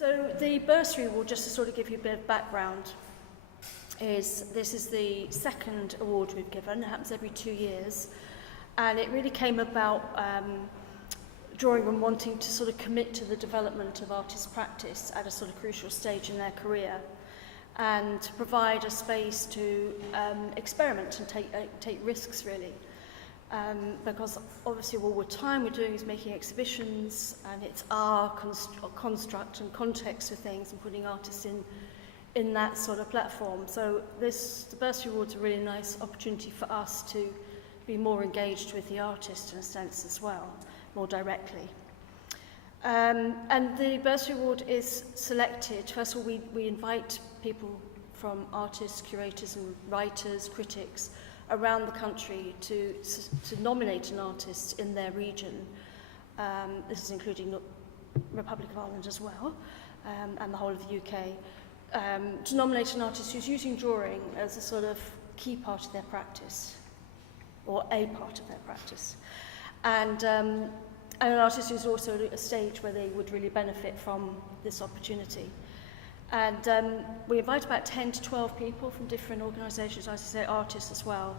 So the Bursary Award, just to sort of give you a bit of background, this is the second award we've given. It happens every 2 years. And it really came about Drawing Room wanting to sort of commit to the development of artist practice at a sort of crucial stage in their career, and to provide a space to experiment and take risks, really. Because obviously all the time we're doing is making exhibitions, and it's our construct and context of things and putting artists in that sort of platform. So the Bursary Award's a really nice opportunity for us to be more engaged with the artist in a sense as well, more directly. And the Bursary Award is selected. First of all, we invite people from artists, curators and writers, critics around the country to nominate an artist in their region. This is including the Republic of Ireland as well, and the whole of the UK, to nominate an artist who's using drawing as a sort of key part of their practice, or a part of their practice. And an artist who's also at a stage where they would really benefit from this opportunity. And we invite about 10 to 12 people from different organisations, as I say, artists as well.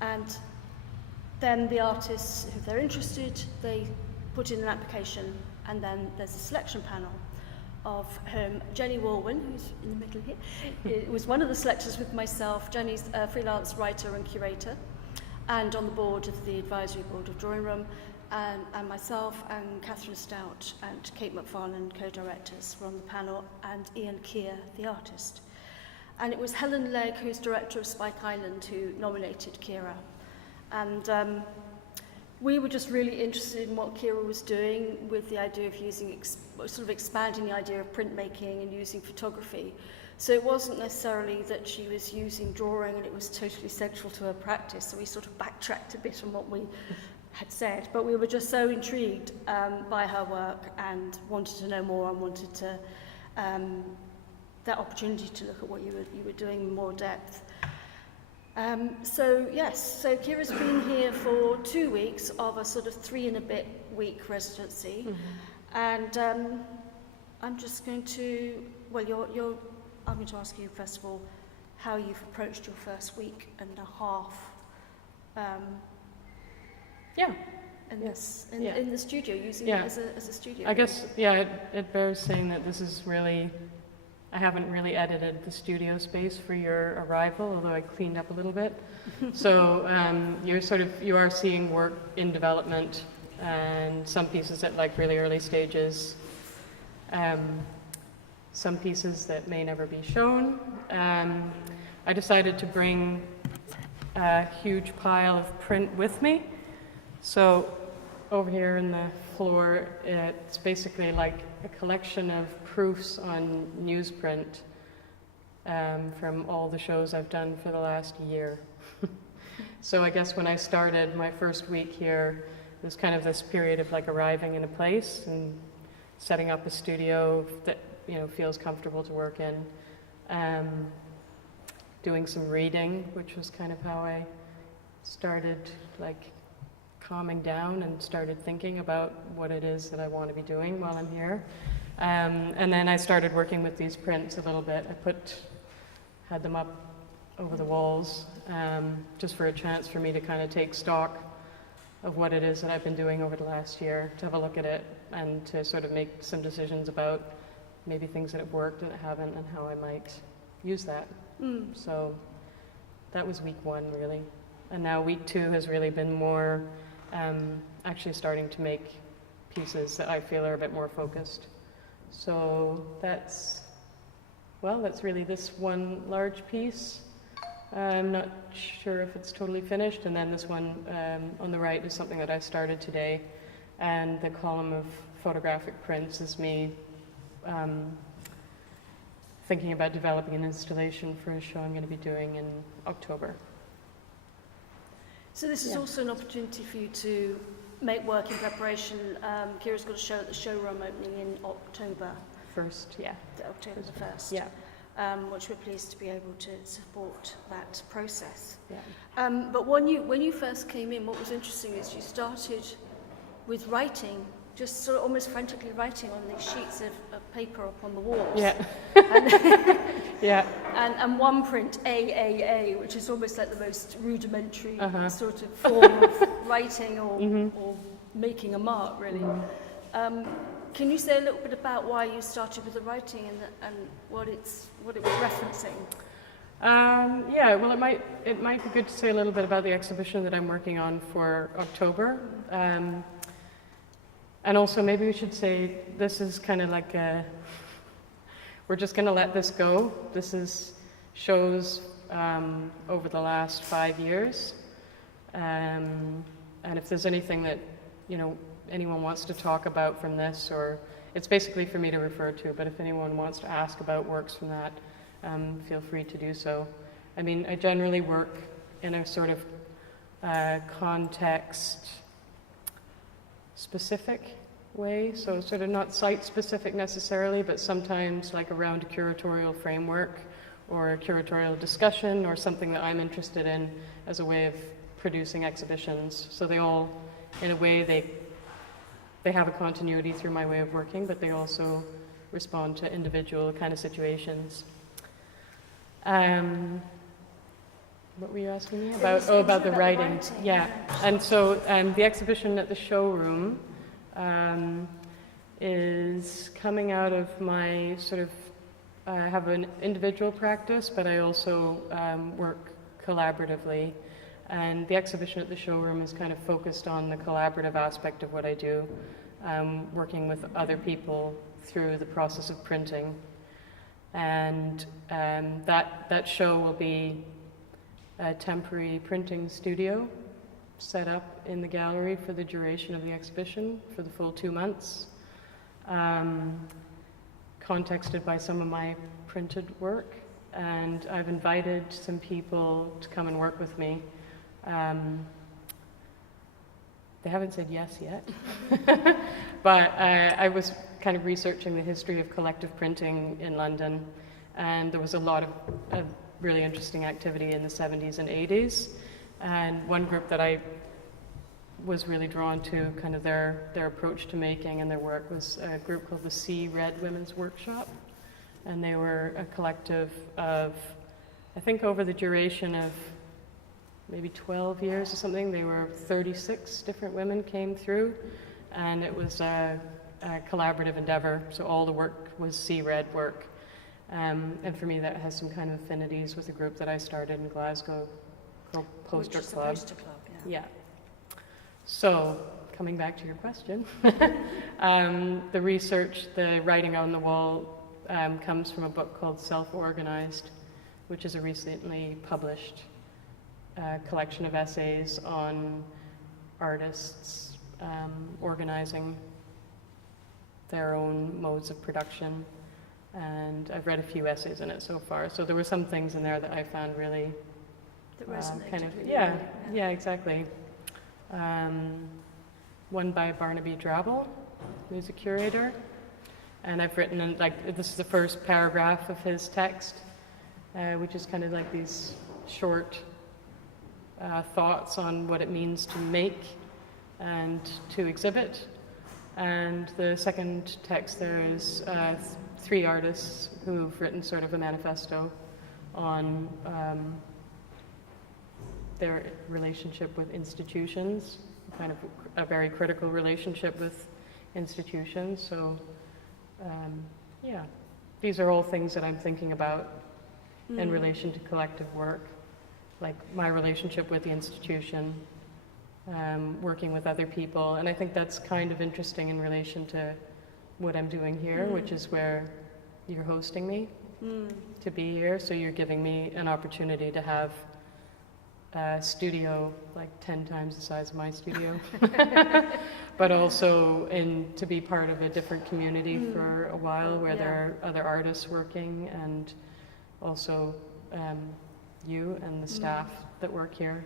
And then the artists, if they're interested, they put in an application, and then there's a selection panel of whom Jenny Walwyn, who's in the middle here, was one of the selectors with myself. Jenny's a freelance writer and curator, and on the board of the advisory board of Drawing Room, and myself and Catherine Stout and Kate McFarlane, co-directors, were on the panel, and Ian Keir, the artist. And it was Helen Legg, who's director of Spike Island, who nominated Ciara. And we were just really interested in what Ciara was doing with the idea of using, sort of expanding the idea of printmaking and using photography. So it wasn't necessarily that she was using drawing and it was totally central to her practice, so we sort of backtracked a bit on what we had said, but we were just so intrigued by her work and wanted to know more, and wanted to that opportunity to look at what you were doing in more depth. So Ciara's been here for 2 weeks of a sort of 3 and a bit week residency, and I'm just going to, I'm going to ask you first of all how you've approached your first week and a half. In the studio, using it as a studio. I guess, it bears saying that this is really, I haven't really edited the studio space for your arrival, although I cleaned up a little bit. So you are seeing work in development, and some pieces at like really early stages, some pieces that may never be shown. I decided to bring a huge pile of print with me. So over here in the floor, it's basically like a collection of proofs on newsprint from all the shows I've done for the last year. So I guess when I started my first week here, it was kind of this period of like arriving in a place and setting up a studio that feels comfortable to work in. Doing some reading, which was kind of how I started like calming down and started thinking about what it is that I want to be doing while I'm here. And then I started working with these prints a little bit. I had them up over the walls, just for a chance for me to kind of take stock of what it is that I've been doing over the last year, to have a look at it and to sort of make some decisions about maybe things that have worked and that haven't, and how I might use that. So that was week 1, really. And now week 2 has really been more actually starting to make pieces that I feel are a bit more focused. So that's really this one large piece. I'm not sure if it's totally finished, and then this one on the right is something that I started today, and the column of photographic prints is me thinking about developing an installation for a show I'm going to be doing in October. So this is also an opportunity for you to make work in preparation. Ciara's got a show at the showroom opening in October. 1st, yeah. October the 1st. Yeah. Which we're pleased to be able to support that process. Yeah. But when you first came in, what was interesting is you started with writing just sort of almost frantically writing on these sheets of paper up on the walls. Yeah. And, Yeah. and one print, AAA, which is almost like the most rudimentary sort of form of writing or making a mark, really. Can you say a little bit about why you started with the writing and what it was referencing? Yeah, well, it might be good to say a little bit about the exhibition that I'm working on for October. And also maybe we should say this is kind of like we're just going to let this go. This is shows over the last 5 years. And if there's anything that, anyone wants to talk about from this, or it's basically for me to refer to, but if anyone wants to ask about works from that, feel free to do so. I mean, I generally work in a sort of context-specific way, so sort of not site-specific necessarily, but sometimes like around a curatorial framework or a curatorial discussion or something that I'm interested in as a way of producing exhibitions. So they all, in a way, they have a continuity through my way of working, but they also respond to individual kind of situations. What were you asking me about? Oh, about the writing. Yeah. And so the exhibition at the showroom is coming out of my sort of, I have an individual practice, but I also work collaboratively. And the exhibition at the showroom is kind of focused on the collaborative aspect of what I do, working with other people through the process of printing. And that show will be a temporary printing studio set up in the gallery for the duration of the exhibition, for the full 2 months, contexted by some of my printed work. And I've invited some people to come and work with me. They haven't said yes yet, but I was kind of researching the history of collective printing in London, and there was a lot of really interesting activity in the 70s and 80s. And one group that I was really drawn to, kind of their approach to making and their work, was a group called the C Red Women's Workshop. And they were a collective of, I think over the duration of maybe 12 years or something, there were 36 different women came through, and it was a collaborative endeavor. So all the work was C Red work. And for me, that has some kind of affinities with a group that I started in Glasgow called Poster Club. Poster Club, Yeah. So, coming back to your question, the research, the writing on the wall comes from a book called Self-Organized, which is a recently published collection of essays on artists organizing their own modes of production. And I've read a few essays in it so far. So there were some things in there that I found really that resonated kind of, with yeah, you. exactly. One by Barnaby Drabble, who's a curator. And I've written, this is the first paragraph of his text, which is kind of like these short thoughts on what it means to make and to exhibit. And the second text there is 3 artists who've written sort of a manifesto on their relationship with institutions, kind of a very critical relationship with institutions. So, yeah, these are all things that I'm thinking about in relation to collective work, like my relationship with the institution, working with other people. And I think that's kind of interesting in relation to what I'm doing here, which is where you're hosting me to be here. So you're giving me an opportunity to have a studio like 10 times the size of my studio, but also to be part of a different community for a while where there are other artists working, and also you and the staff that work here.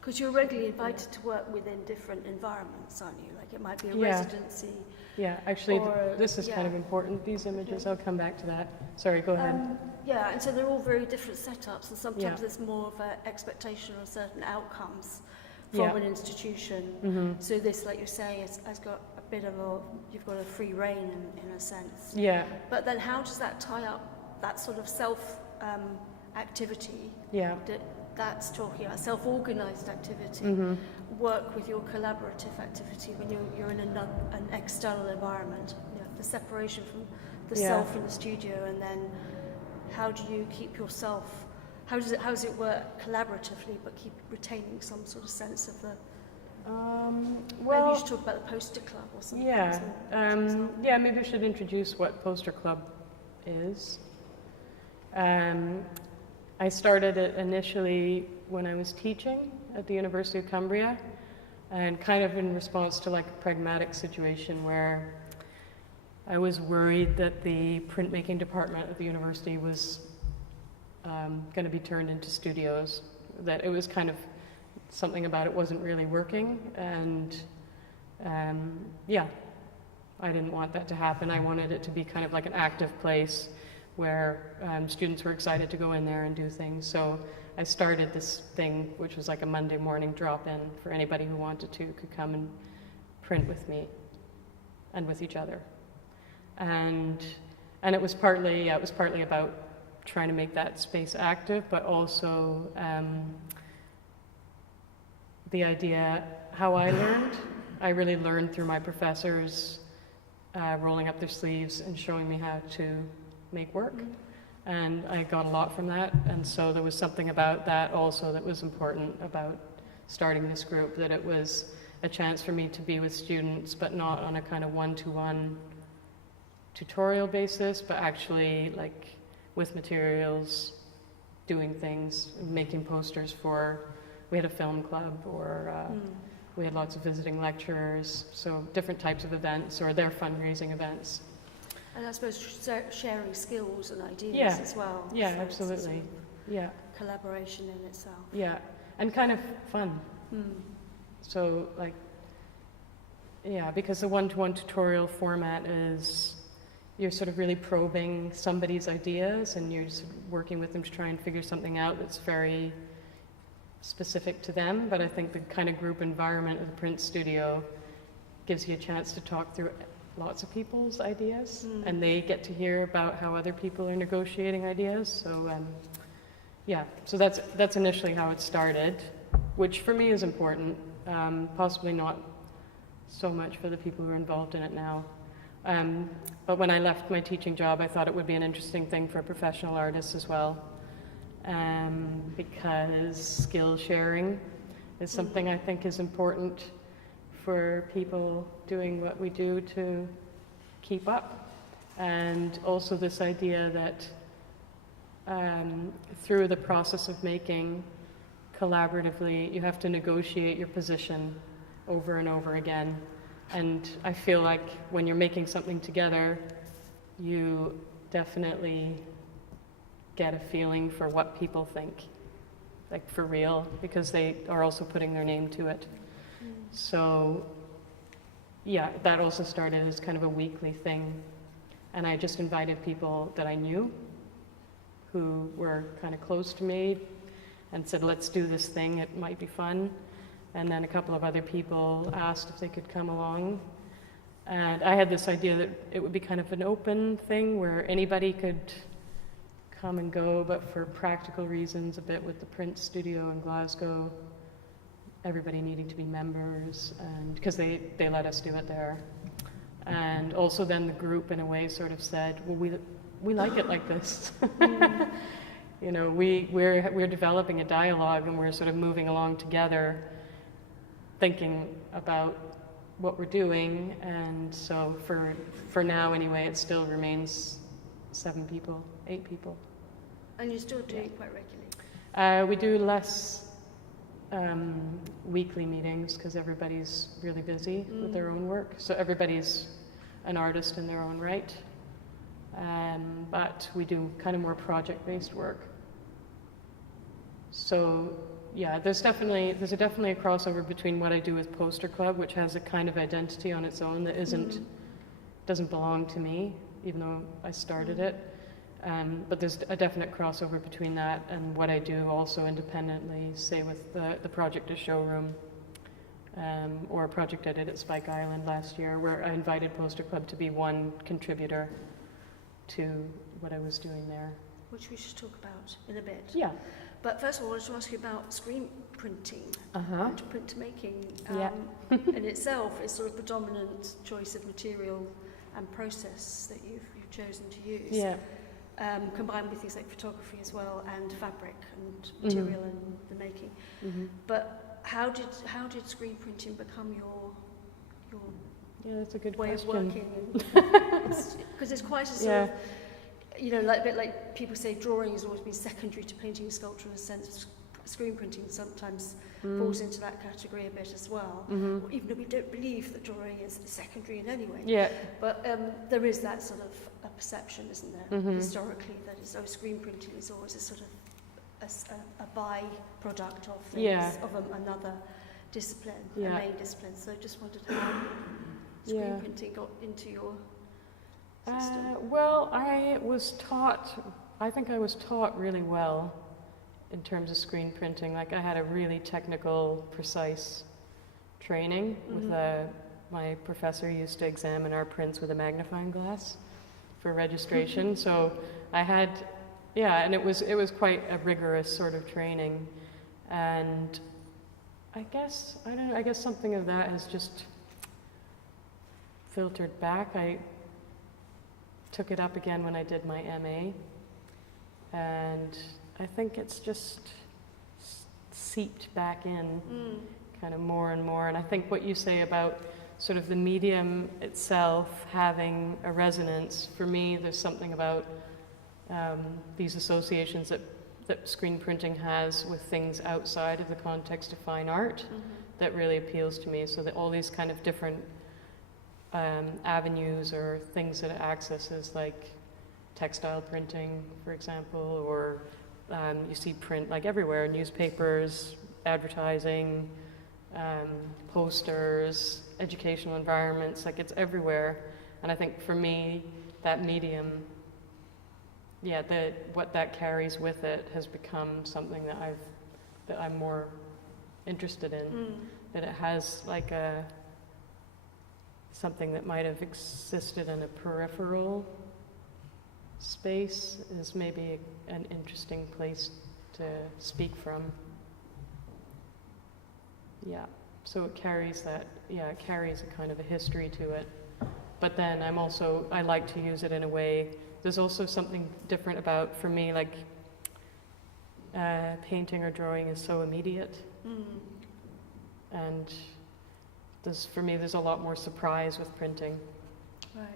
Because you're regularly invited to work within different environments, aren't you? Like it might be a Yeah. residency. Yeah, actually, Or, this is kind of important, these images. I'll come back to that. Sorry, go ahead. Yeah, and so they're all very different setups, and sometimes Yeah. there's more of an expectation on certain outcomes from Yeah. an institution. Mm-hmm. So this, like you're saying, has got a bit of you've got a free rein in a sense. Yeah. But then how does that tie up, that sort of activity Yeah. that's talking about self-organised activity, Mm-hmm. work with your collaborative activity when you're in an external environment, the separation from the Yeah. self in the studio, and then how do you keep yourself, how does it work collaboratively but keep retaining some sort of sense of the, maybe you should talk about the poster club or something. Yeah. Yeah, maybe I should introduce what Poster Club is. I started it initially when I was teaching at the University of Cumbria, and kind of in response to like a pragmatic situation where I was worried that the printmaking department at the university was going to be turned into studios, that it was kind of something about it wasn't really working, and yeah, I didn't want that to happen. I wanted it to be kind of like an active place where students were excited to go in there and do things. So I started this thing, which was like a Monday morning drop-in for anybody who wanted to, could come and print with me and with each other. And it was partly about trying to make that space active, but also the idea, how I learned. I really learned through my professors rolling up their sleeves and showing me how to make work. And I got a lot from that, and so there was something about that also that was important about starting this group, that it was a chance for me to be with students, but not on a kind of one-to-one tutorial basis, but actually like with materials, doing things, making posters for, we had a film club, or we had lots of visiting lecturers, so different types of events, or their fundraising events. And I suppose sharing skills and ideas Yeah. as well. Yeah, So it's a absolutely. sort of Yeah, collaboration in itself. yeah, and kind of fun. So like, yeah, because the one-to-one tutorial format is, you're sort of really probing somebody's ideas, and you're just working with them to try and figure something out that's very specific to them. But I think the kind of group environment of the print studio gives you a chance to talk through lots of people's ideas, and they get to hear about how other people are negotiating ideas. So yeah, so that's initially how it started, which for me is important, possibly not so much for the people who are involved in it now. But when I left my teaching job, I thought it would be an interesting thing for professional artists as well, because skill sharing is something I think is important for people doing what we do to keep up. And also this idea that through the process of making collaboratively, you have to negotiate your position over and over again. And I feel like when you're making something together, you definitely get a feeling for what people think, like for real, because they are also putting their name to it. So yeah, that also started as kind of a weekly thing. And I just invited people that I knew who were kind of close to me and said, let's do this thing, it might be fun. And then a couple of other people asked if they could come along. And I had this idea that it would be kind of an open thing where anybody could come and go, but for practical reasons, a bit with the print studio in Glasgow, everybody needing to be members, and because they let us do it there. And also then the group in a way sort of said, well, we like it like this. You know, we're developing a dialogue, and we're sort of moving along together, thinking about what we're doing. And so for now anyway, it still remains 8 people. And you're still doing it quite regularly? We do less weekly meetings because everybody's really busy with their own work. So everybody's an artist in their own right. But we do kind of more project-based work. So yeah, there's definitely a crossover between what I do with Poster Club, which has a kind of identity on its own that doesn't belong to me, even though I started it. But there's a definite crossover between that and what I do also independently, say with the project A Showroom. or a project I did at Spike Island last year, where I invited Poster Club to be one contributor to what I was doing there. Which we should talk about in a bit. Yeah. But first of all, I wanted to ask you about screen printing and printmaking. In itself is sort of predominant choice of material and process that you've chosen to use. Yeah. Combined with things like photography as well, and fabric and material and the making. But how did screen printing become your Yeah, that's a good way question. of working? Because it's quite a sort of, you know, like a bit like people say, drawing has always been secondary to painting and sculpture in a sense. Screen printing sometimes falls into that category a bit as well, even though we don't believe that drawing is secondary in any way. Yeah. But there is that sort of a perception, isn't there, historically, that is, screen printing is always a sort of a byproduct of things, of another discipline, a main discipline. So I just wondered how screen printing got into your system. Well, I think I was taught really well in terms of screen printing. Like, I had a really technical, precise training with my professor used to examine our prints with a magnifying glass for registration. So I had, and it was quite a rigorous sort of training. And I guess something of that has just filtered back. I took it up again when I did my MA, and I think it's just seeped back in kind of more and more. And I think what you say about sort of the medium itself having a resonance, for me, there's something about these associations that screen printing has with things outside of the context of fine art that really appeals to me. So that all these kind of different avenues or things that it accesses, like textile printing, for example, or you see print like everywhere, newspapers, advertising, posters, educational environments, like it's everywhere. And I think for me, that medium, what that carries with it has become something that I'm more interested in. That it has like something that might have existed in a peripheral space is maybe an interesting place to speak from. So it carries that, it carries a kind of a history to it. But then I like to use it in a way, there's also something different about, for me, like painting or drawing is so immediate. And for me, there's a lot more surprise with printing. Right.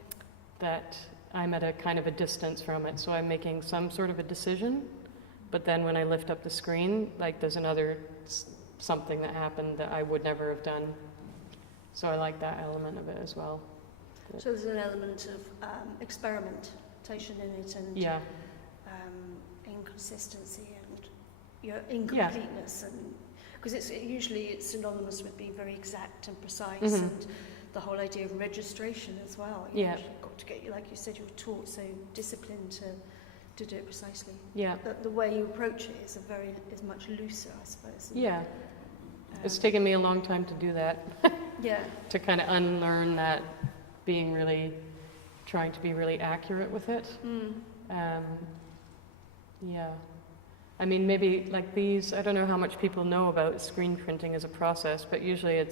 That I'm at a kind of a distance from it, so I'm making some sort of a decision, but then when I lift up the screen, like there's another something that happened that I would never have done. So I like that element of it as well. So there's an element of experimentation in it, and inconsistency and incompleteness, and because it's synonymous with being very exact and precise, and the whole idea of registration as well. You've got to get, like you said, you were taught so disciplined to do it precisely. The way you approach it is much looser, I suppose. It's taken me a long time to do that. To kind of unlearn that, trying to be really accurate with it. I mean, maybe like these, I don't know how much people know about screen printing as a process, but usually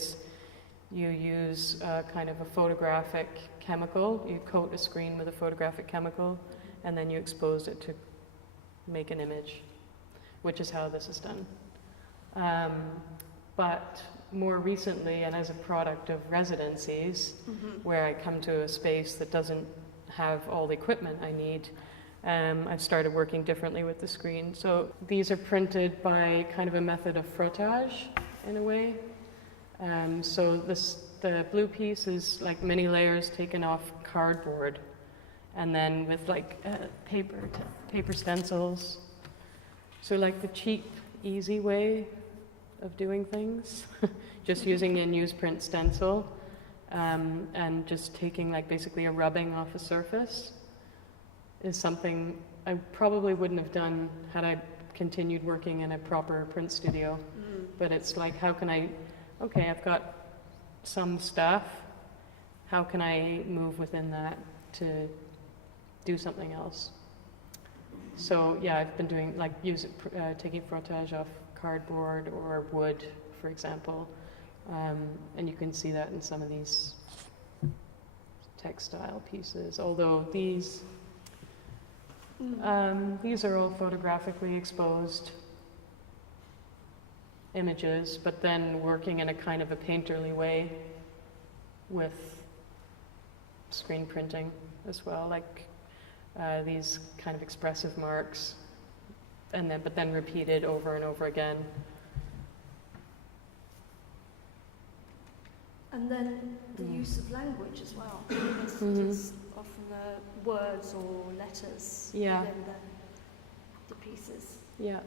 you use kind of a photographic chemical. You coat a screen with a photographic chemical, and then you expose it to make an image, which is how this is done. But more recently, and as a product of residencies, where I come to a space that doesn't have all the equipment I need, I've started working differently with the screen. So these are printed by kind of a method of frottage, in a way. So the blue piece is like many layers taken off cardboard, and then with like paper stencils. So like the cheap, easy way of doing things, just using a newsprint stencil, and just taking like basically a rubbing off a surface is something I probably wouldn't have done had I continued working in a proper print studio. But it's like, how can I've got some stuff, how can I move within that to do something else? So yeah, I've been doing like taking frottage off cardboard or wood, for example, and you can see that in some of these textile pieces. Although these are all photographically exposed images, but then working in a kind of a painterly way with screen printing as well, like these kind of expressive marks, but then repeated over and over again. And then the use of language as well. It's often the words or letters within the pieces. Yeah.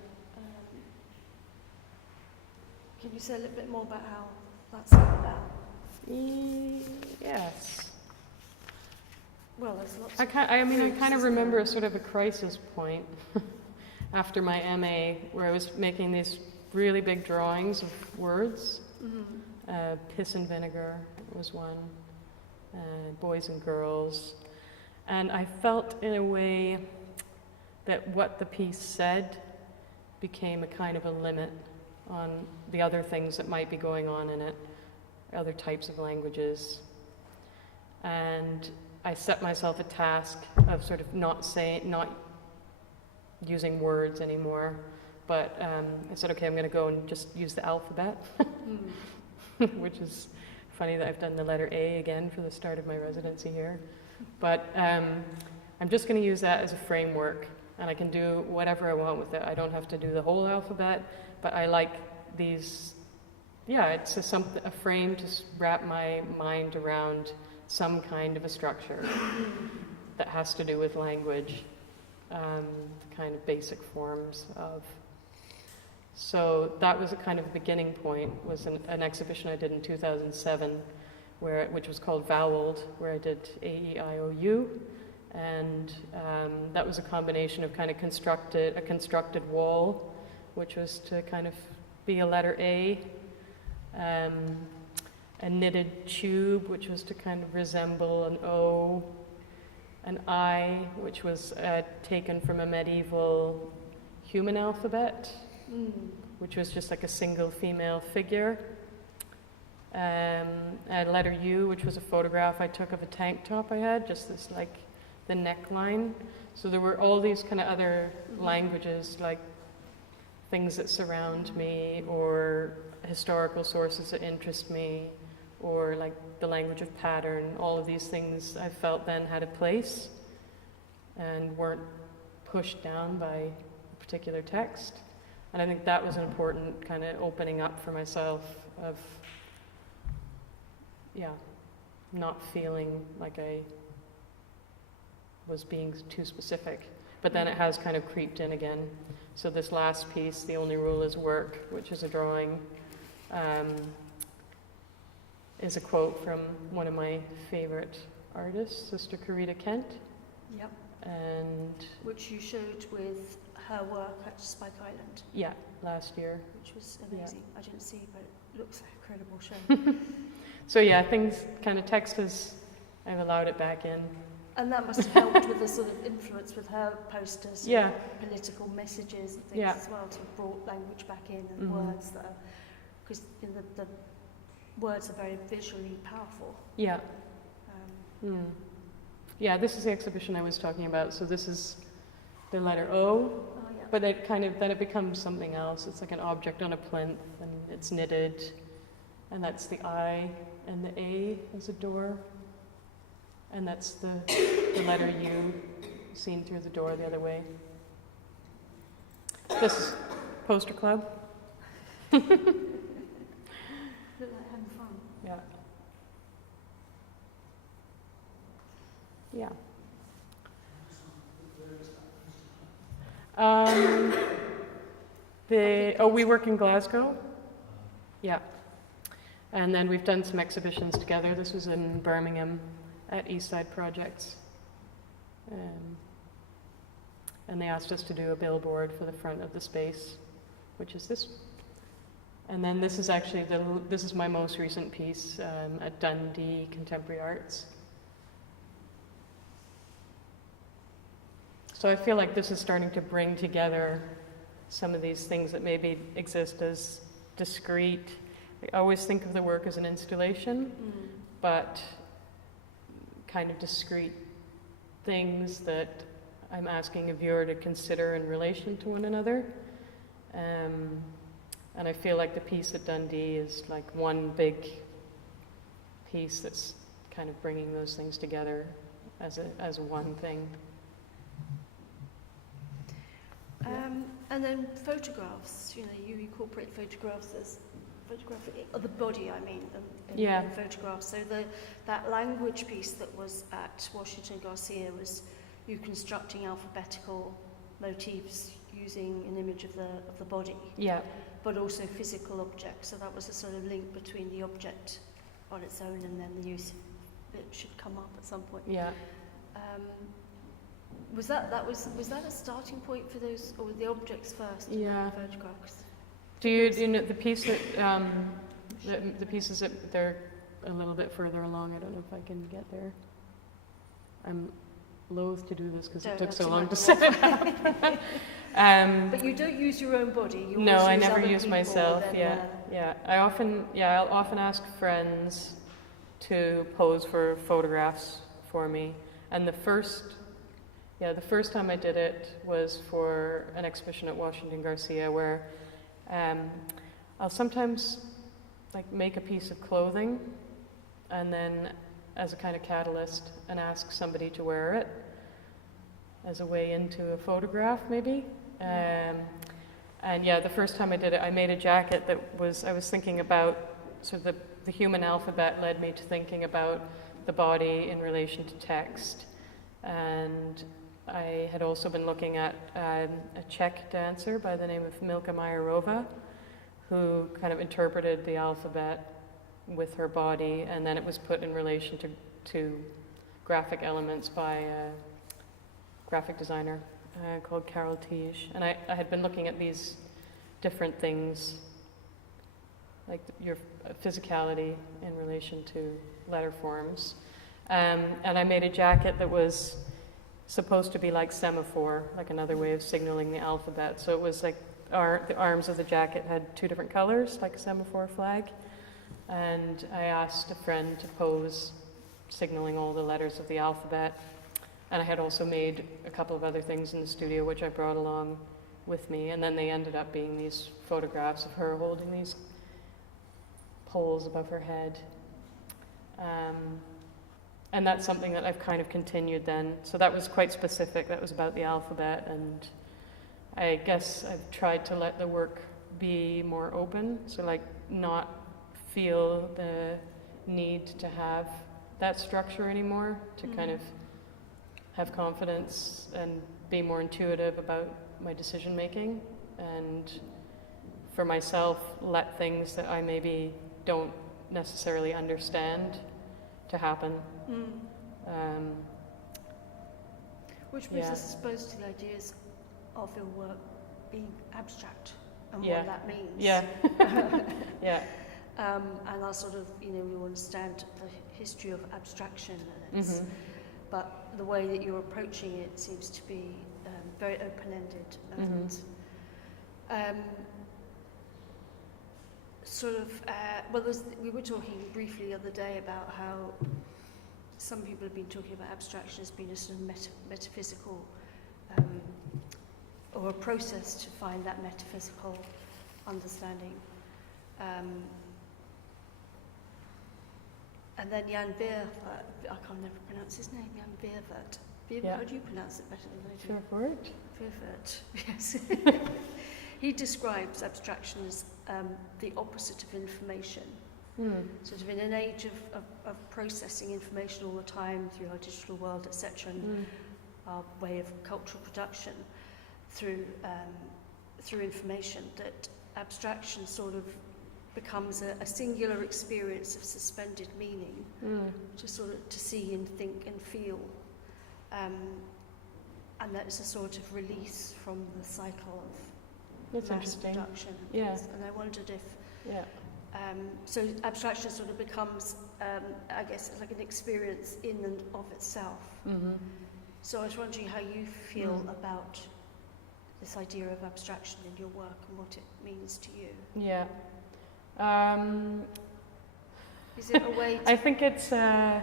Can you say a little bit more about how that's come about? Yes. Well, there's lots. I kind of remember a sort of a crisis point after my MA, where I was making these really big drawings of words. Piss and vinegar was one, boys and girls, and I felt in a way that what the piece said became a kind of a limit on the other things that might be going on in it, other types of languages. And I set myself a task of sort of not using words anymore, but I said, okay, I'm going to go and just use the alphabet, which is funny that I've done the letter A again for the start of my residency here. But I'm just going to use that as a framework, and I can do whatever I want with it. I don't have to do the whole alphabet, but I like these, it's a frame to wrap my mind around some kind of a structure that has to do with language, kind of basic forms of. So that was a kind of beginning point, was an exhibition I did in 2007, which was called Voweled, where I did A-E-I-O-U, and that was a combination of kind of a constructed wall, which was to kind of be a letter A, a knitted tube, which was to kind of resemble an O, an I, which was taken from a medieval human alphabet, which was just like a single female figure. A letter U, which was a photograph I took of a tank top I had, just this like the neckline. So there were all these kind of other languages, like things that surround me, or historical sources that interest me, or like the language of pattern. All of these things I felt then had a place and weren't pushed down by a particular text. And I think that was an important kind of opening up for myself of, not feeling like I was being too specific. But then it has kind of creeped in again. So this last piece, The Only Rule Is Work, which is a drawing, is a quote from one of my favorite artists, Sister Corita Kent. Yep. And which you showed with her work at Spike Island. Yeah, last year. Which was amazing. Yeah. I didn't see, but it looks like an incredible show. So yeah, things kind of text I've allowed it back in. And that must have helped with the sort of influence with her posters, and political messages and things as well, to have brought language back in, and words that are, because the words are very visually powerful. Yeah. Yeah, this is the exhibition I was talking about. So this is the letter O, but it then it becomes something else. It's like an object on a plinth, and it's knitted, and that's the I, and the A is a door, and that's the letter U seen through the door the other way. This is Poster Club. Look like having fun. Yeah. Yeah. We work in Glasgow. Yeah. And then we've done some exhibitions together. This was in Birmingham at Eastside Projects. And they asked us to do a billboard for the front of the space, which is this And then this is actually this is my most recent piece at Dundee Contemporary Arts. So I feel like this is starting to bring together some of these things that maybe exist as discrete. I always think of the work as an installation, but kind of discrete things that I'm asking a viewer to consider in relation to one another. And I feel like the piece at Dundee is like one big piece that's kind of bringing those things together as one thing. And then photographs, you know, you incorporate photographs as photographic, of the body, I mean, in photographs. So that language piece that was at Washington Garcia was you constructing alphabetical motifs using an image of the body, but also physical objects. So that was a sort of link between the object on its own and then the use that should come up at some point. Was that a starting point for those, or were the objects first? And then the photographs? Do you know the piece that the pieces that they're a little bit further along? I don't know if I can get there. I'm loath to do this because it took so long to set it up. But you don't use your own body. You no, I use never other use people, myself. then, I'll often ask friends to pose for photographs for me. And the first time I did it was for an exhibition at Washington Garcia, where I'll sometimes like make a piece of clothing, and then as a kind of catalyst, and ask somebody to wear it as a way into a photograph, maybe. The first time I did it, I made a jacket that I was thinking about sort of the human alphabet led me to thinking about the body in relation to text. And I had also been looking at a Czech dancer by the name of Milka Majerova, who kind of interpreted the alphabet with her body, and then it was put in relation to graphic elements by a graphic designer called Carol Tige. And I had been looking at these different things, like your physicality in relation to letter forms. And I made a jacket that was supposed to be like semaphore, like another way of signaling the alphabet. So it was like the arms of the jacket had two different colors, like a semaphore flag. And I asked a friend to pose, signaling all the letters of the alphabet. And I had also made a couple of other things in the studio, which I brought along with me. And then they ended up being these photographs of her holding these poles above her head. And that's something that I've kind of continued then. So that was quite specific. That was about the alphabet. And I guess I've tried to let the work be more open. So like not feel the need to have that structure anymore, to kind of have confidence and be more intuitive about my decision making, and for myself let things that I maybe don't necessarily understand to happen. Which brings us, I suppose, to the ideas of your work being abstract and what that means. And our sort of, we understand the history of abstraction, and but the way that you're approaching it seems to be very open-ended and we were talking briefly the other day about how some people have been talking about abstraction as being a sort of metaphysical or a process to find that metaphysical understanding. And then Jan Veer, I can't never pronounce his name, Jan Veervert. How do you pronounce it better than I do? Veervert, yes. He describes abstraction as the opposite of information. Sort of in an age of processing information all the time through our digital world, etc., and our way of cultural production through information, that abstraction sort of becomes a singular experience of suspended meaning, to sort of to see and think and feel, and that's a sort of release from the cycle of mass production. Yes. And I wondered Yeah. So abstraction sort of becomes, I guess, like an experience in and of itself. Mm-hmm. So I was wondering how you feel about this idea of abstraction in your work and what it means to you. Yeah. Is it a way to... I think it's a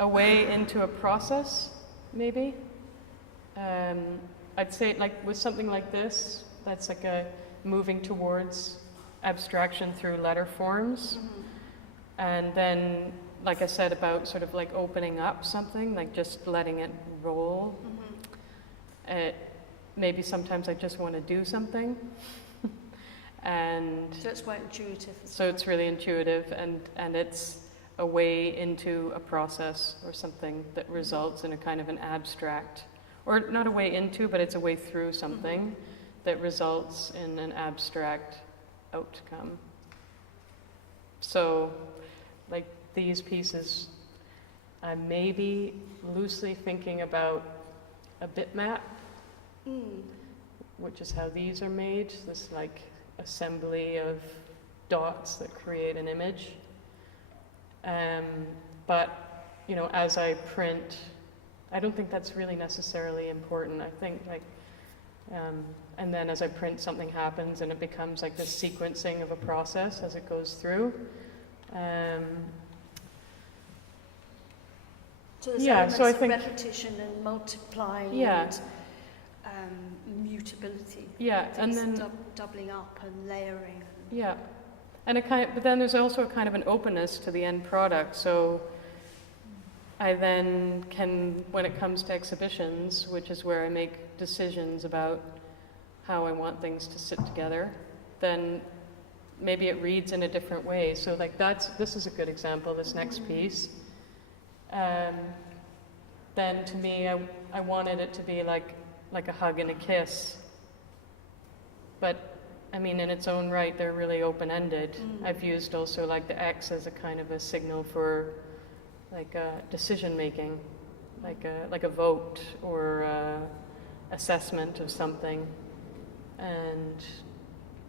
way into a process, maybe. I'd say, like, with something like this, that's like a moving towards abstraction through letter forms. Mm-hmm. And then, like I said, about sort of like opening up something, like just letting it roll. Mm-hmm. Maybe sometimes I just want to do something. And so it's quite intuitive. So it's really intuitive, and it's a way into a process or something that results in a kind of an abstract, or not a way into, but it's a way through something that results in an abstract outcome. So, like these pieces, I'm maybe loosely thinking about a bitmap, which is how these are made, this like assembly of dots that create an image. But, you know, as I print, I don't think that's really necessarily important. I think like, and then as I print, something happens and it becomes like this sequencing of a process as it goes through. So there's yeah, elements so I of think repetition and multiplying and mutability. Yeah, and then doubling up and layering. Yeah, and but then there's also a kind of an openness to the end product. So I then can, when it comes to exhibitions, which is where I make decisions about how I want things to sit together, then maybe it reads in a different way. So like this is a good example, this next piece. Then to me, I wanted it to be like a hug and a kiss. But I mean, in its own right, they're really open-ended. I've used also like the X as a kind of a signal for like decision-making, like a vote or assessment of something. And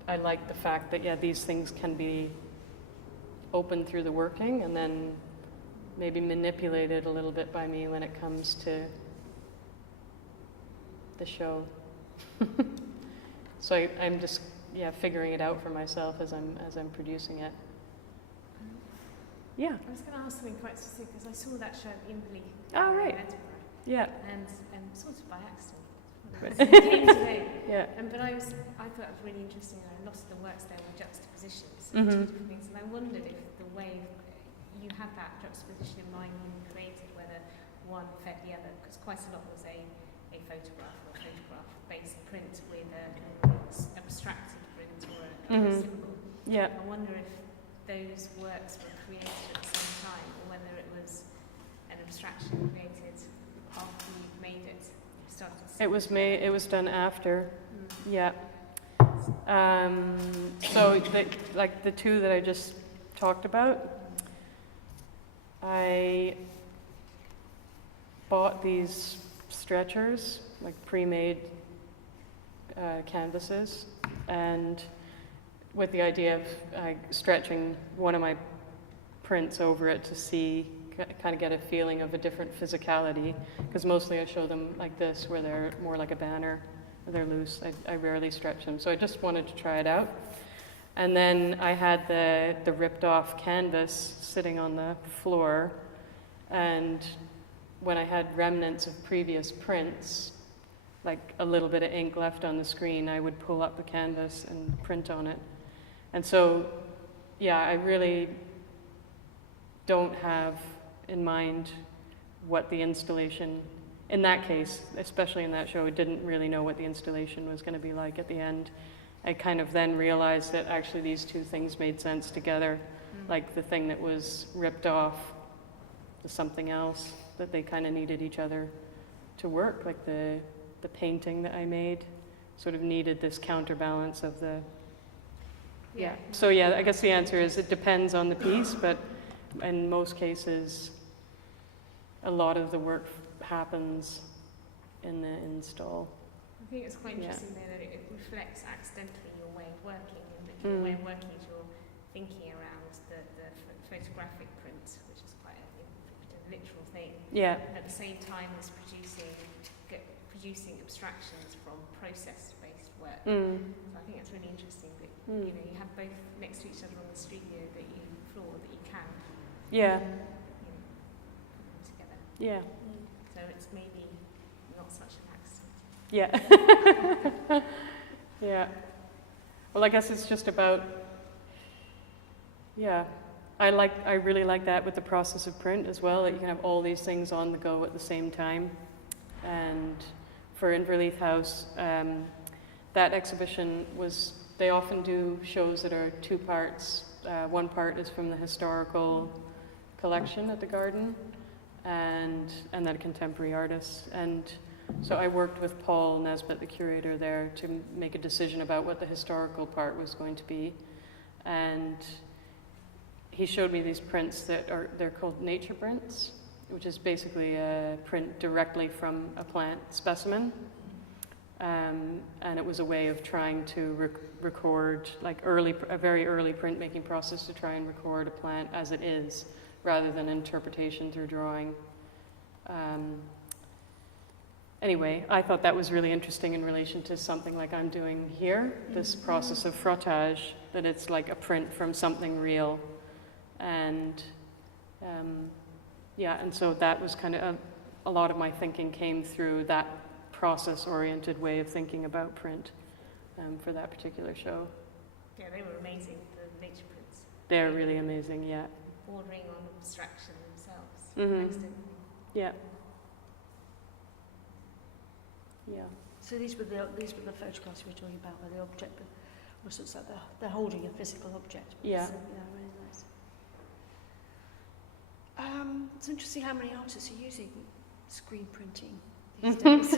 I like the fact that, yeah, these things can be open through the working and then maybe manipulated a little bit by me when it comes to the show. So I'm just figuring it out for myself as I'm producing it. Yeah. I was going to ask something quite specific because I saw that show at Imberley Oh, right. in Edinburgh, Yeah. and sort of by accident. It came today. Yeah. But I thought it was really interesting. A lot of the works there were juxtapositions, Mhm. two different things, and I wondered if the way you had that juxtaposition in mind when you created, whether one fed the other, because quite a lot was a photograph or photograph-based print with an abstracted print or a symbol. Yeah. I wonder if those works were created at the same time, or whether it was an abstraction created after you made it. You started to It was done after. Yeah. So the two that I just talked about, I bought these stretchers, like pre-made canvases, and with the idea of stretching one of my prints over it to see, kind of get a feeling of a different physicality, because mostly I show them like this, where they're more like a banner, where they're loose. I rarely stretch them, so I just wanted to try it out. And then I had the ripped off canvas sitting on the floor, and when I had remnants of previous prints, like a little bit of ink left on the screen, I would pull up the canvas and print on it. And so, yeah, I really don't have in mind what the installation, in that case, especially in that show, I didn't really know what the installation was going to be like at the end. I kind of then realized that actually these two things made sense together, like the thing that was ripped off to something else, that they kind of needed each other to work, like the painting that I made sort of needed this counterbalance of the, yeah. So yeah, I guess the answer is it depends on the piece, but in most cases, a lot of the work happens in the install. I think it's quite interesting though that it reflects accidentally your way of working, and that your way of working is your thinking around the photographic print, which is quite a literal thing. Yeah. At the same time as producing abstractions from process-based work. So I think that's really interesting that you know, you have both next to each other on the studio floor that you can Yeah. put them together. Yeah. So it's maybe not such an accident. Yeah. Yeah. Well, I guess it's just about, yeah. I really like that with the process of print as well, that you can have all these things on the go at the same time. And for Inverleith House, that exhibition they often do shows that are two parts. One part is from the historical collection at the Garden, and then a contemporary artist. And so I worked with Paul Nesbitt, the curator there, to make a decision about what the historical part was going to be. And he showed me these prints they're called nature prints, which is basically a print directly from a plant specimen. And it was a way of trying to record, like a very early printmaking process to try and record a plant as it is, rather than interpretation through drawing. Anyway, I thought that was really interesting in relation to something like I'm doing here, this process of frottage, that it's like a print from something real. And and so that was kind of a lot of my thinking came through that process-oriented way of thinking about print for that particular show. Yeah, they were amazing, the nature prints. They're really amazing, yeah. Bordering on abstraction themselves. Mm-hmm. Most of them. Yeah. Yeah. So these were the photographs we were talking about, where the object was sort of like they're holding a physical object. Yeah. So, yeah, really nice. It's interesting how many artists are using screen printing these days.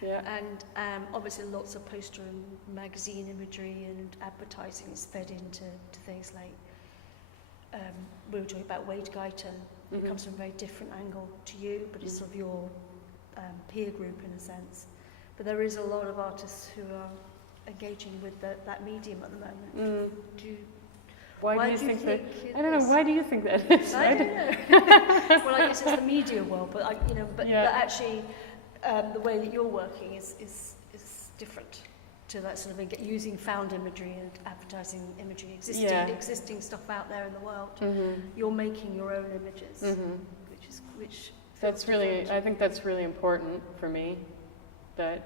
Yeah. And obviously lots of poster and magazine imagery and advertising is fed into things like, we were talking about Wade Guyton, who comes from a very different angle to you, but it's sort of your peer group in a sense. But there is a lot of artists who are engaging with that medium at the moment. Why do you think that? I don't know. Why do you think that is? I don't know. Well, I guess it's the media world, but but actually, the way that you're working is different to that sort of using found imagery and advertising imagery, existing stuff out there in the world. You're making your own images, which. That's really. I think that's really important for me. That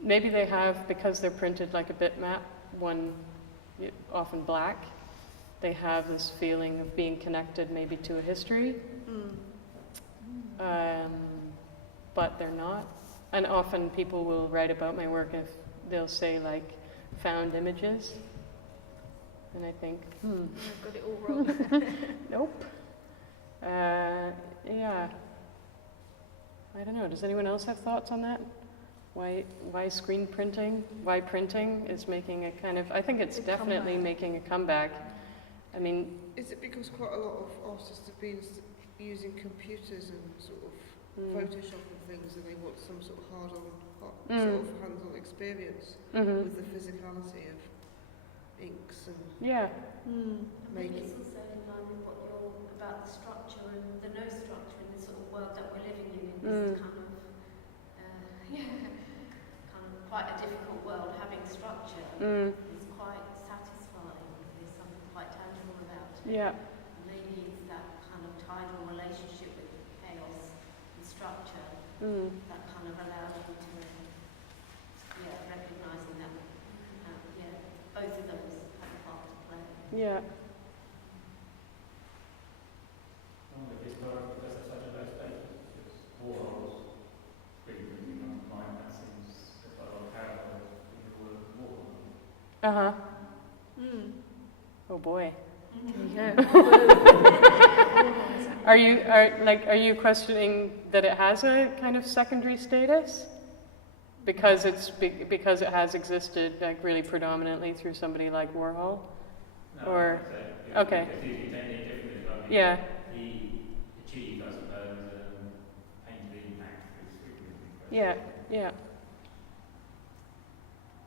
maybe they have, because they're printed like a bitmap, one often black, they have this feeling of being connected maybe to a history, but they're not. And often people will write about my work if they'll say like found images, and I think I've got it all wrong. Nope. Yeah, I don't know, does anyone else have thoughts on that? Why screen printing? Why printing is making a kind of, I think it's definitely making a comeback. I mean... Is it because quite a lot of artists have been using computers and sort of Photoshop and things, and they want some sort of sort of hands-on experience with the physicality of inks and making... I think it's also in line with what you're about the structure and the no structure in the sort of world that we're living in this kind of quite a difficult world. Having structure is quite satisfying. There's something quite tangible about it. Yeah. And maybe it's that kind of tidal relationship with chaos and structure that kind of allows you to recognising that both of those have a part to play. Yeah. Uh-huh. Oh boy. Are you questioning that it has a kind of secondary status? Because it has existed like really predominantly through somebody like Warhol? No, or okay. Yeah. He achieved, I suppose, painted impact with screen. Yeah, yeah.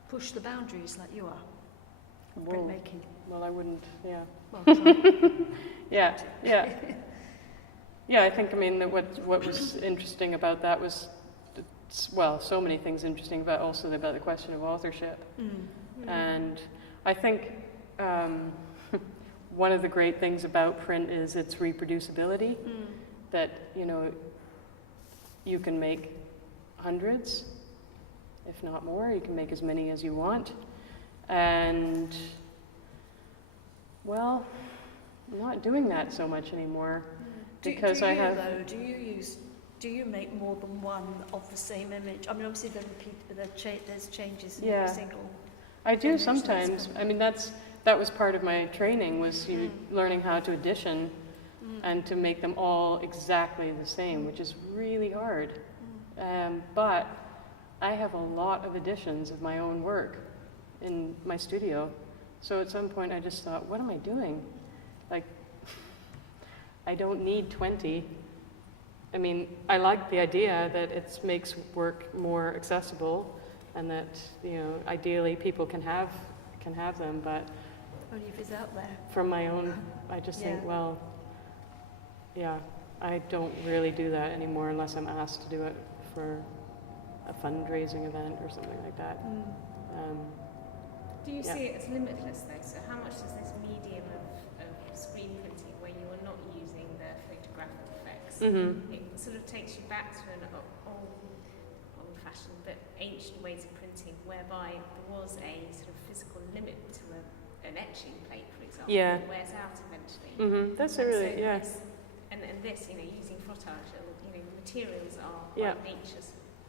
push the boundaries like you are, Whoa. printmaking. Well, I wouldn't, yeah. Well, try. Yeah, yeah. Yeah, I think, I mean, that what was interesting about that was, well, so many things interesting about also about the question of authorship. And I think one of the great things about print is its reproducibility, that, you know, you can make hundreds, if not more. You can make as many as you want. And, well, I'm not doing that so much anymore. Because I have... Do you make more than one of the same image? I mean, obviously there's changes in Yeah. every single... I do image, sometimes. I mean, that was part of my training, was learning how to edition and to make them all exactly the same, which is really hard. But I have a lot of editions of my own work in my studio. So at some point I just thought, what am I doing? Like, I don't need 20. I mean, I like the idea that it makes work more accessible and that, you know, ideally people can have them, but Only if it's out there. from my own, I just think, Yeah. well, yeah, I don't really do that anymore unless I'm asked to do it for a fundraising event or something like that. Do you Yeah. see it as limitless though? So how much does this medium of screen printing, where you are not using the photographic effects, it sort of takes you back to an old-fashioned but ancient ways of printing, whereby there was a sort of physical limit to an etching plate, for example, Yeah. that wears out eventually. That's a And really, so yeah. This, you know, using frottage, you know, the materials are Yeah. by nature,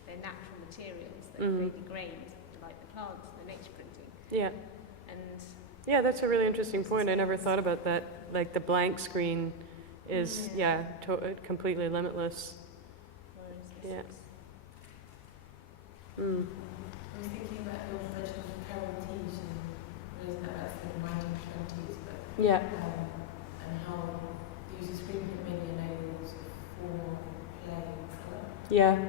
they're natural materials that they degrade, like the plants, the nature printing. Yeah. And Yeah, that's a really interesting point. I never thought about that. Like the blank screen is, completely limitless. whereas Yeah. this Mm. I was thinking about your version of Carol Teach and realising that that's the 1920s, but Yeah. and how the use of screen print maybe enables form, play, colour, Yeah. or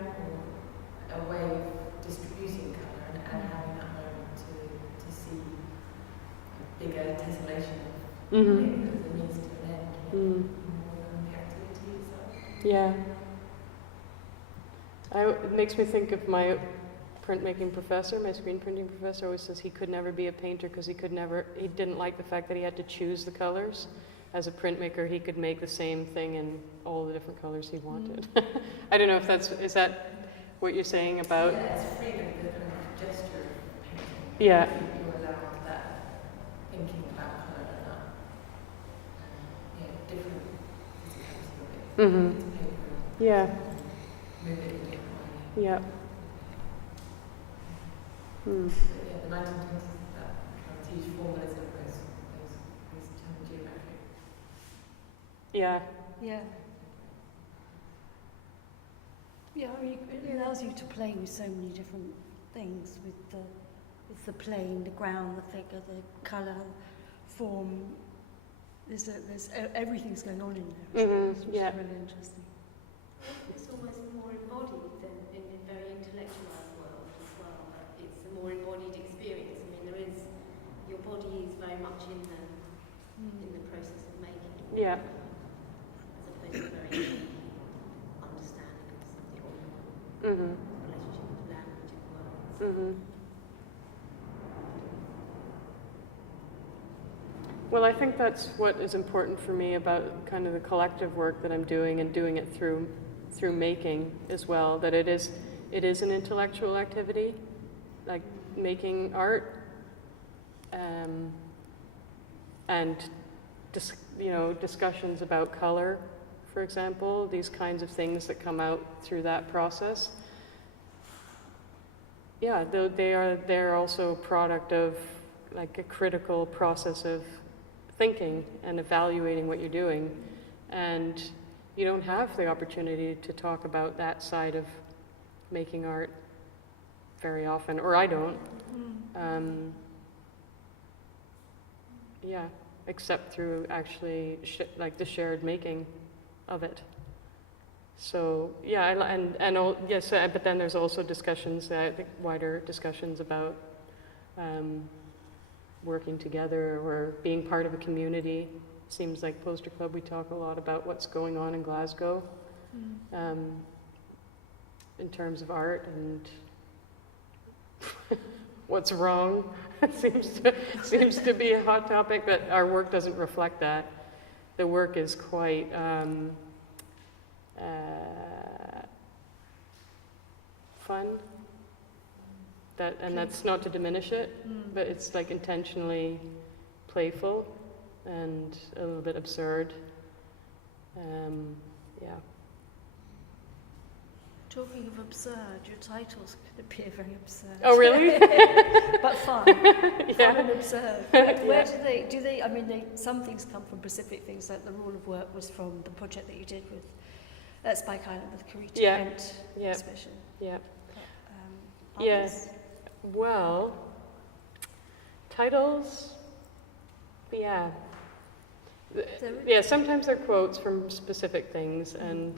a way of distributing colour and having that moment to see a bigger tessellation of it as a means to an end, maybe more than the activity itself. Yeah. It makes me think of my printmaking professor, my screen printing professor always says he could never be a painter because he didn't like the fact that he had to choose the colors. As a printmaker, he could make the same thing in all the different colors he wanted. I don't know if is that what you're saying about? Yeah, it's freedom, the kind of gesture of painting. Yeah. You're allowed that thinking about colour and that, different physicality of it. It's paper, Yeah. move it in a different way. Yeah. But yeah, the 1920s, that kind of teach formalism, those term geometric. Yeah. Yeah. Yeah, I mean, it allows you to play with so many different things, with the plane, the ground, the figure, the colour, form. There's everything's going on in there. It's Yeah. really interesting. It's almost more embodied than in a very intellectualised world as well, but it's a more embodied experience. I mean, your body is very much in the process of making, Yeah. as opposed to very understanding of something or relationship with language and words. Well, I think that's what is important for me about kind of the collective work that I'm doing and doing it through making as well, that it is an intellectual activity, like making art, and discussions about color, for example, these kinds of things that come out through that process. Yeah, they're also a product of like a critical process of thinking and evaluating what you're doing, and you don't have the opportunity to talk about that side of making art very often, or I don't. Except through actually like the shared making of it. So but then there's also discussions, I think wider discussions about working together or being part of a community. Seems like Poster Club, we talk a lot about what's going on in Glasgow in terms of art and what's wrong. seems to be a hot topic, but our work doesn't reflect that. The work is quite fun. That's not to diminish it, but it's like intentionally playful and a little bit absurd. Yeah. Talking of absurd, your titles could appear very absurd. Oh, really? But fun. Yeah. Fun and absurd. Yeah. Where do they, I mean, some things come from specific things, like the Rule of Work was from the project that you did with, at Spike Island with Karita Print exhibition. Yeah. But, Yes. Well, titles, yeah. Yeah, sometimes they're quotes from specific things, and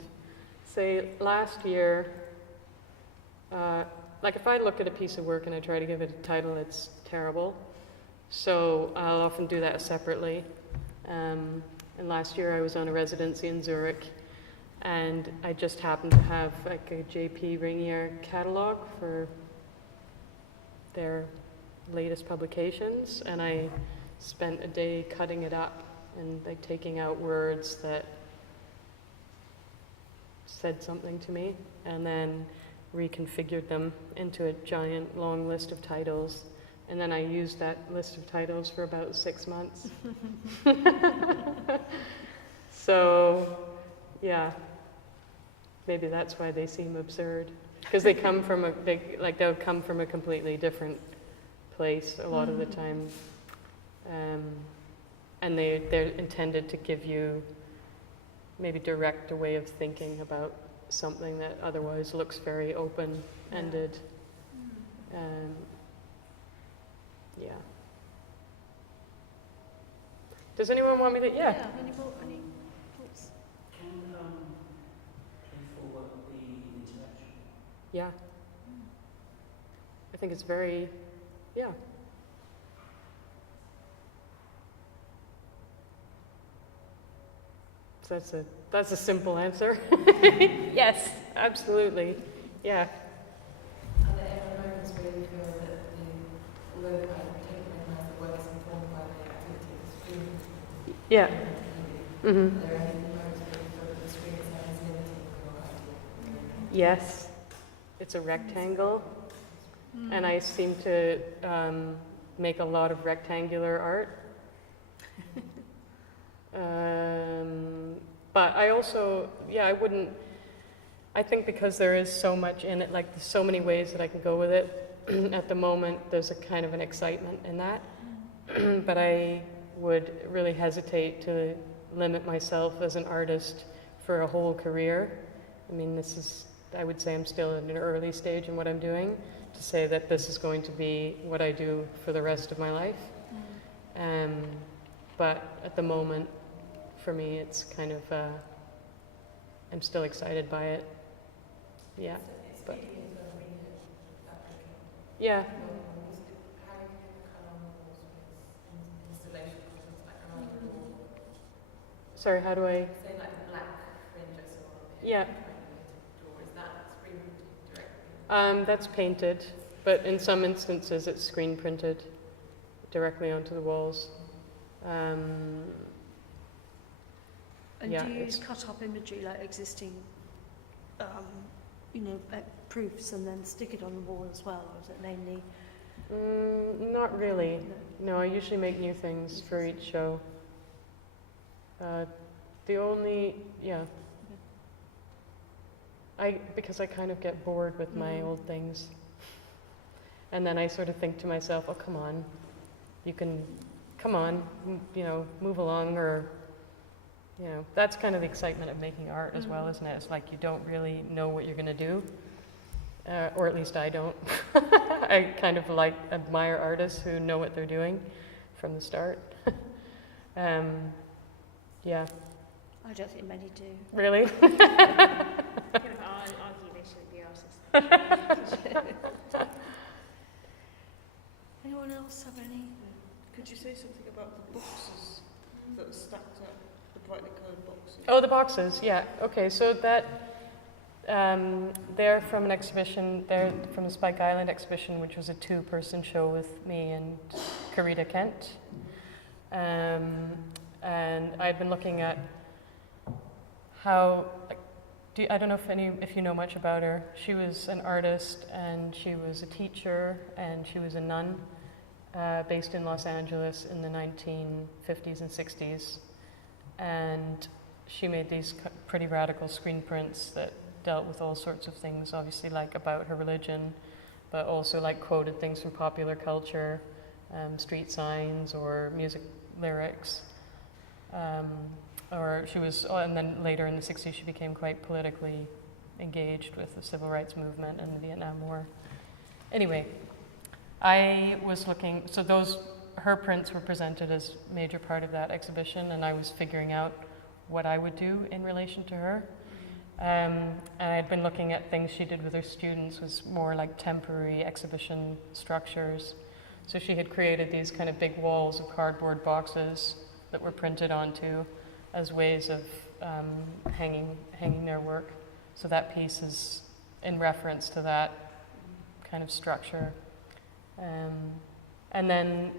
say last year, like if I look at a piece of work and I try to give it a title, it's terrible. So I'll often do that separately. And last year I was on a residency in Zurich, and I just happened to have like a JP Ringier catalog for their latest publications, and I spent a day cutting it up and like taking out words that said something to me, and then reconfigured them into a giant long list of titles, and then I used that list of titles for about 6 months. So yeah, maybe that's why they seem absurd, because they come from they'll come from a completely different place a lot of the time, and they're intended to give you maybe direct a way of thinking about something that otherwise looks very open-ended. Yeah. Does anyone want me to? Yeah. Any thoughts? Can you forward the interaction? Yeah. I think it's very, yeah. So that's a simple answer. Yes, absolutely. Yeah. Are there ever moments where you feel that although I take it as the work is informed by the activity of the screen? Yeah. Are there any moments where you feel that the screen is as limiting your idea? Yes. It's a rectangle, and I seem to make a lot of rectangular art. But I also, I think because there is so much in it, like there's so many ways that I can go with it, at the moment there's a kind of an excitement in that. But I would really hesitate to limit myself as an artist for a whole career. I mean, I would say I'm still in an early stage in what I'm doing, to say that this is going to be what I do for the rest of my life. But at the moment, for me, it's kind of, I'm still excited by it. Yeah. But, yeah. Sorry, how do I? Say like black fringe I saw. Yeah. Is that screen printed directly? That's painted, but in some instances it's screen printed directly onto the walls. And do you use cut-up imagery like existing, proofs, and then stick it on the wall as well, or is it mainly? Not really. No, I usually make new things for each show. Because I kind of get bored with my old things. And then I sort of think to myself, oh, come on, move along, or, that's kind of the excitement of making art as well, isn't it? It's like you don't really know what you're going to do, or at least I don't. I kind of admire artists who know what they're doing from the start. Yeah. I don't think many do. Really? Kind of argue they shouldn't be artists. Anyone else have any? Could you say something about the boxes that are stacked up, the brightly coloured boxes? Oh, the boxes, yeah. Okay, so that, they're from an exhibition, they're from the Spike Island exhibition, which was a 2-person show with me and Carita Kent. And I'd been looking at how, like, I don't know if you know much about her. She was an artist and she was a teacher and she was a nun based in Los Angeles in the 1950s and 60s. And she made these pretty radical screen prints that dealt with all sorts of things, obviously like about her religion, but also like quoted things from popular culture, street signs or music lyrics. Or she was, and then later in the 60s she became quite politically engaged with the civil rights movement and the Vietnam War. Anyway, I was looking, so her prints were presented as a major part of that exhibition, and I was figuring out what I would do in relation to her. And I'd been looking at things she did with her students, was more like temporary exhibition structures. So she had created these kind of big walls of cardboard boxes that were printed onto as ways of hanging their work. So that piece is in reference to that kind of structure. And then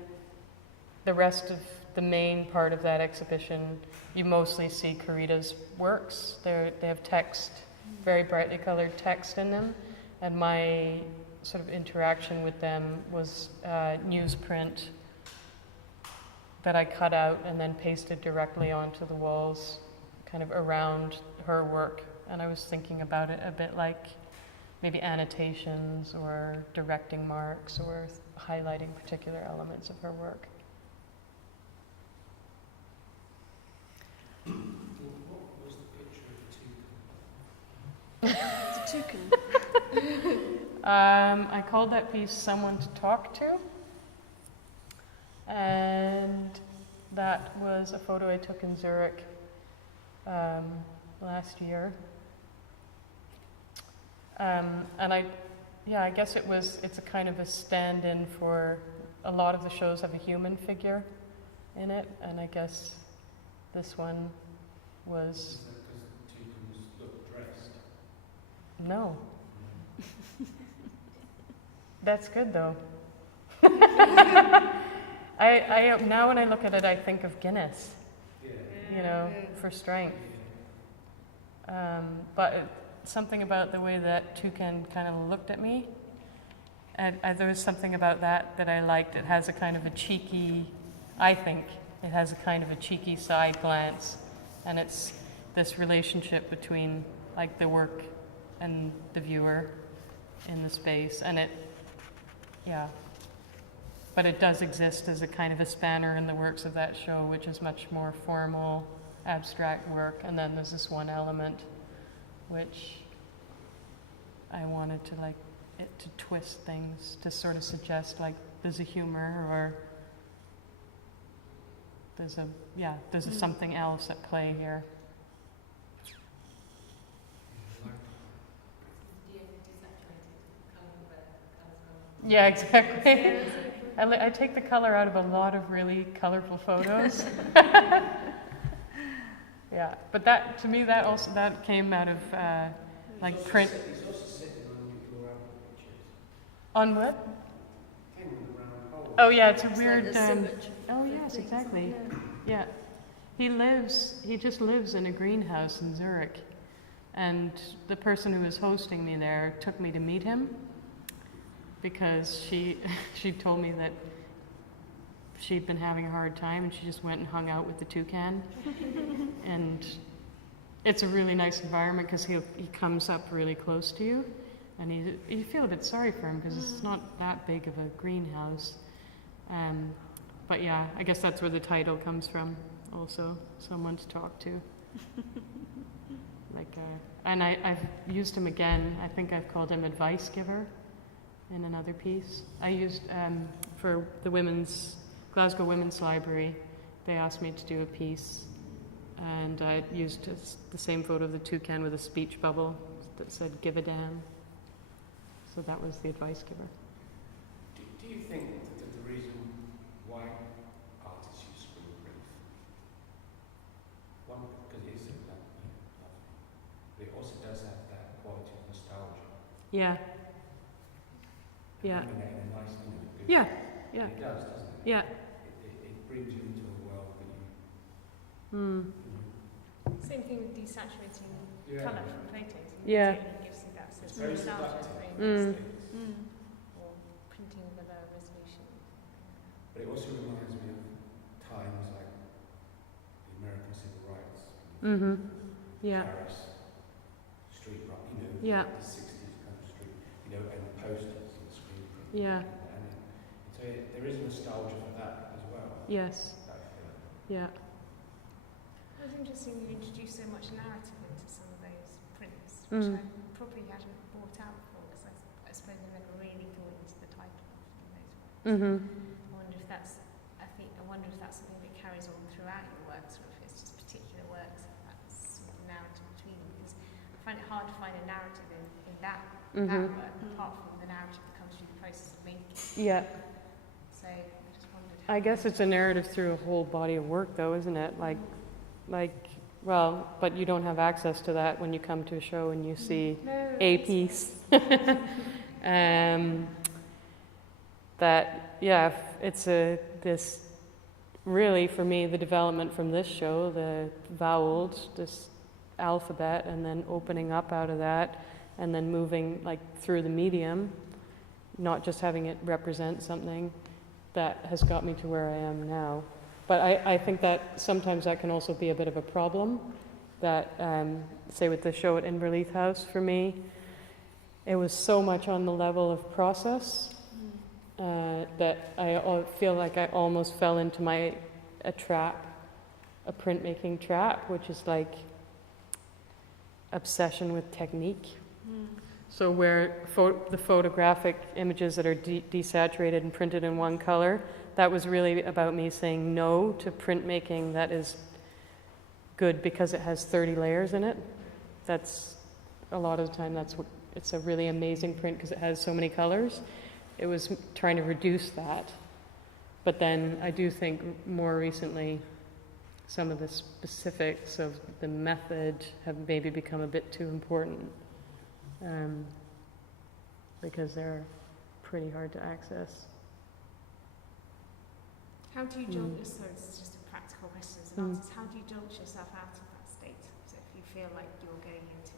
the rest of the main part of that exhibition, you mostly see Carita's works. They have text, very brightly colored text in them, and my sort of interaction with them was newsprint that I cut out and then pasted directly onto the walls, kind of around her work. And I was thinking about it a bit like maybe annotations or directing marks or highlighting particular elements of her work. What was the picture of the toucan? It's a toucan. I called that piece Someone to Talk to. And that was a photo I took in Zurich last year. And I guess it's a kind of a stand-in for a lot of the shows have a human figure in it, and I guess this one was... Is that because the toucans look dressed? No. That's good though. I now when I look at it, I think of Guinness, for strength. But something about the way that toucan kind of looked at me, and there was something about that I liked. It has a kind of a cheeky, I think, it has a kind of a cheeky side glance, and it's this relationship between like the work and the viewer in the space, and but it does exist as a kind of a spanner in the works of that show, which is much more formal, abstract work. And then there's this one element which I wanted to like it to twist things, to sort of suggest like there's a humor or there's a something else at play here. Yeah, exactly. I take the color out of a lot of really colorful photos. Yeah, but that, to me, that came out of like print. He's also sitting on your album pictures. On what? Thing with the round hole. Oh yeah, it's a It's weird. like the sewage. Oh yes, exactly. Yeah, he just lives in a greenhouse in Zurich, and the person who was hosting me there took me to meet him because she told me that she'd been having a hard time and she just went and hung out with the toucan. And it's a really nice environment because he comes up really close to you, and you feel a bit sorry for him because it's not that big of a greenhouse. But yeah, I guess that's where the title comes from also, Someone to Talk to. And I've used him again. I think I've called him Advice Giver in another piece. I used, for the Glasgow Women's Library, they asked me to do a piece, and I used the same photo of the toucan with a speech bubble that said, "Give a damn." So that was the Advice Giver. Do you think that the Yeah. Yeah. Illuminating a nice thing with good. Yeah. Yeah. It does, doesn't it? Yeah. It brings you into a world that Mm. Same thing with desaturating you colour from photos. Yeah. It gives you that sense It's of very nostalgia, seductive. very Mm. interesting. Or printing with a lower resolution. But it also reminds me of times like the American Civil Rights. Mm-hmm. Yeah. Paris, street right, Yeah. the 60s kind of street, and the posters and the screen print. Yeah. So there is nostalgia for that as well. Yes. That feeling. Yeah. It was interesting you introduced so much narrative into some of those prints, Mm. which I probably hadn't brought out before, because I suppose I never really thought into the title of those works. Mm-hmm. I wonder if that's something that carries on throughout your works, or if it's just particular works, if that's sort of narrative between them, because I find it hard to find a narrative in that Mm-hmm. work, apart from the narrative that comes through the process of making. Yeah. So I just wondered. I guess it's a narrative through a whole body of work, though, isn't it? Well, but you don't have access to that when you come to a show and you see a piece. This really, for me, the development from this show, the voweled, this alphabet, and then opening up out of that, and then moving through the medium, not just having it represent something, that has got me to where I am now. But I think that sometimes that can also be a bit of a problem, that, say with the show at Inverleith House, for me, it was so much on the level of process that I feel like I almost fell into a printmaking trap, which is like obsession with technique. So where the photographic images that are desaturated and printed in one color, that was really about me saying no to printmaking that is good because it has 30 layers in it. That's a lot of the time, it's a really amazing print because it has so many colors. It was trying to reduce that. But then I do think more recently some of the specifics of the method have maybe become a bit too important. Because they're pretty hard to access. How do you jolt yourself, this is just a practical question as an artist, how do you jolt yourself out of that state? So if you feel like you're going into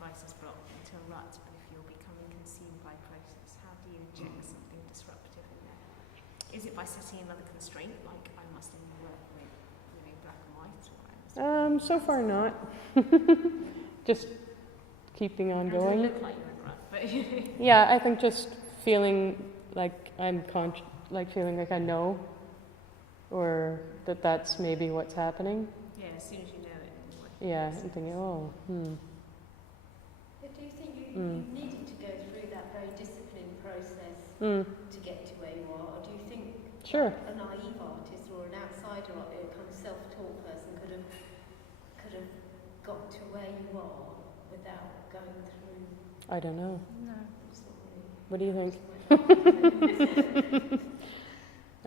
writer's block, into a rut, but if you're becoming consumed by process, how do you inject something disruptive in there? Is it by setting another constraint, like I must only work with black and white? Or So far not. Just keeping on going. It doesn't look like you're in a rut, but Yeah, I think just feeling like feeling like I know, or that's maybe what's happening. yeah, as soon as you know it. Yeah, I'm thinking, But do you think you needed to go through that very disciplined process to get to where you are, or do you think Sure. a naive artist or an outsider, or a kind of self-taught person could have got to where you are without going through? I don't know. No. It's not really. What do you think?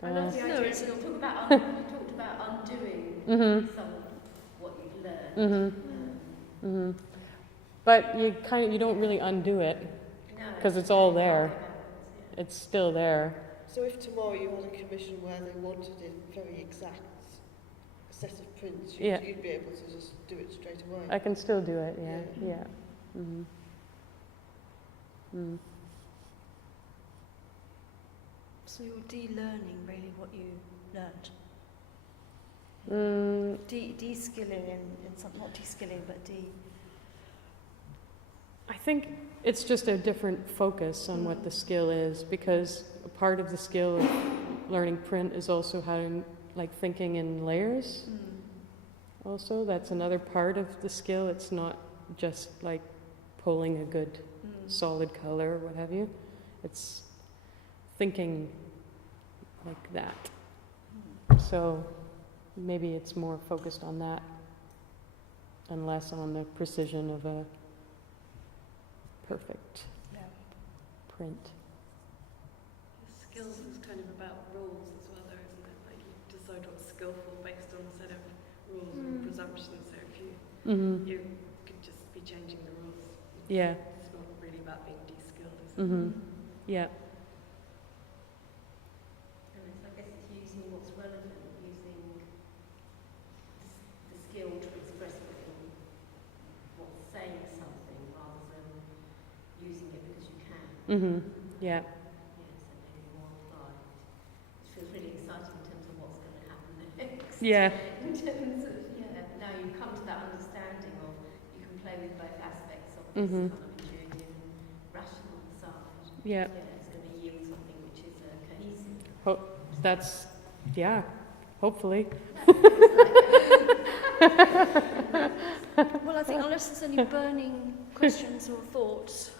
I love the No, idea. it's You talked about undoing some of what you've learned. But you don't really undo it because it's all there. It's still there. So if tomorrow you had a commission where they wanted a very exact set of prints, you'd be able to just do it straight away. I can still do it. Yeah. So you're de-learning really what you learned. De-skilling in some, not de-skilling, but I think it's just a different focus on what the skill is, because a part of the skill of learning print is also how to thinking in layers. Also, that's another part of the skill. It's not just pulling a good solid color or what have you. It's thinking like that. So maybe it's more focused on that and less on the precision of a perfect print. Skills is kind of about rules as well, though, isn't it? Like you decide what's skillful based on a set of rules and presumptions. So if you could just be changing the rules Yeah. It's not really about being de-skilled, is it? Mm-hmm. Yeah. And I guess it's using what's relevant, using the skill to express what's saying something rather than using it because you can. Mm-hmm. Yeah. Yes, and maybe more applied. It feels really exciting in terms of what's going to happen next. Yeah. In terms of, now you come to that understanding of you can play with both aspects of this Mhm. kind of intuitive and rational side. Yeah. It's going to yield something which is cohesive. That's, yeah, hopefully. Well, I think unless there's any burning questions or thoughts,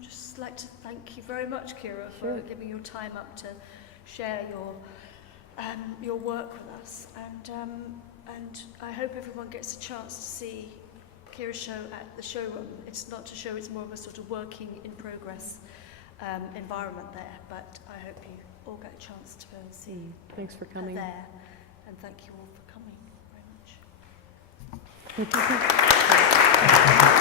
just like to thank you very much, Ciara, for Sure. giving your time up to share your work with us. And I hope everyone gets a chance to see Ciara's show at the showroom. It's not a show; it's more of a sort of working in progress environment there. But I hope you all get a chance to see Thanks for her coming. there. And thank you all for coming very much.